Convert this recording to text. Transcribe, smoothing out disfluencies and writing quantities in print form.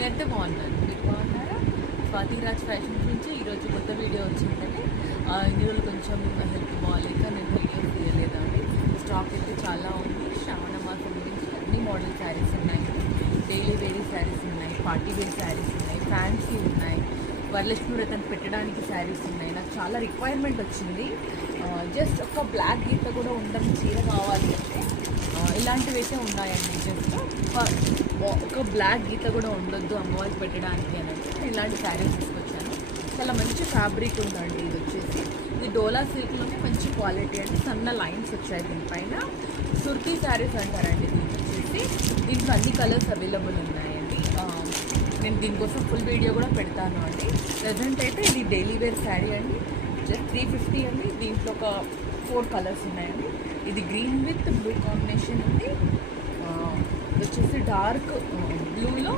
నేనైతే బాగున్నాను. మీరు బాగున్నారా? స్వాతిరాజ్ ఫ్యాషన్ నుంచి ఈరోజు కొత్త వీడియో వచ్చిందండి. ఇందులో కొంచెం హెల్త్ బాగాలేక నేను వీడియో తీయలేదండి. స్టాక్ అయితే చాలా ఉంది. శ్రావణ మాసం గురించి అన్ని మోడల్ శారీస్ ఉన్నాయి, డైలీ వేరీ శారీస్ ఉన్నాయి, పార్టీ వేర్ శారీస్ ఉన్నాయి, ఫ్యాన్సీ ఉన్నాయి, వరలక్ష్మి వ్రతం పెట్టడానికి శారీస్ ఉన్నాయి. నాకు చాలా రిక్వైర్మెంట్ వచ్చింది. జస్ట్ ఒక బ్లాక్ గీత కూడా ఉండడం చీర కావాలి అంటే ఇలాంటివి అయితే ఉన్నాయండి. జస్ట్ ఒక బ్లాక్ గీత కూడా ఉండొద్దు అమ్మవారికి పెట్టడానికి అని అంటే ఇలాంటి శారీస్ తీసుకొచ్చాను. చాలా మంచి ఫ్యాబ్రిక్ ఉందండి. ఇది డోలా సిల్క్లోనే మంచి క్వాలిటీ అండి. సన్న లైన్స్ వచ్చాయి దీనిపైన. సుర్తి శారీస్ అంటారండి. దీంట్లో అన్ని కలర్స్ అవైలబుల్ ఉన్నాయండి. నేను దీనికోసం ఫుల్ వీడియో కూడా పెడతాను అండి. ప్రజెంట్ అయితే ఇది డైలీ వేర్ శారీ అండి. జస్ట్ 350 అండి. దీంట్లో ఒక 4 కలర్స్ ఉన్నాయండి. ఇది గ్రీన్ విత్ బ్లూ కాంబినేషన్ ఉంది. డార్క్ బ్లూలో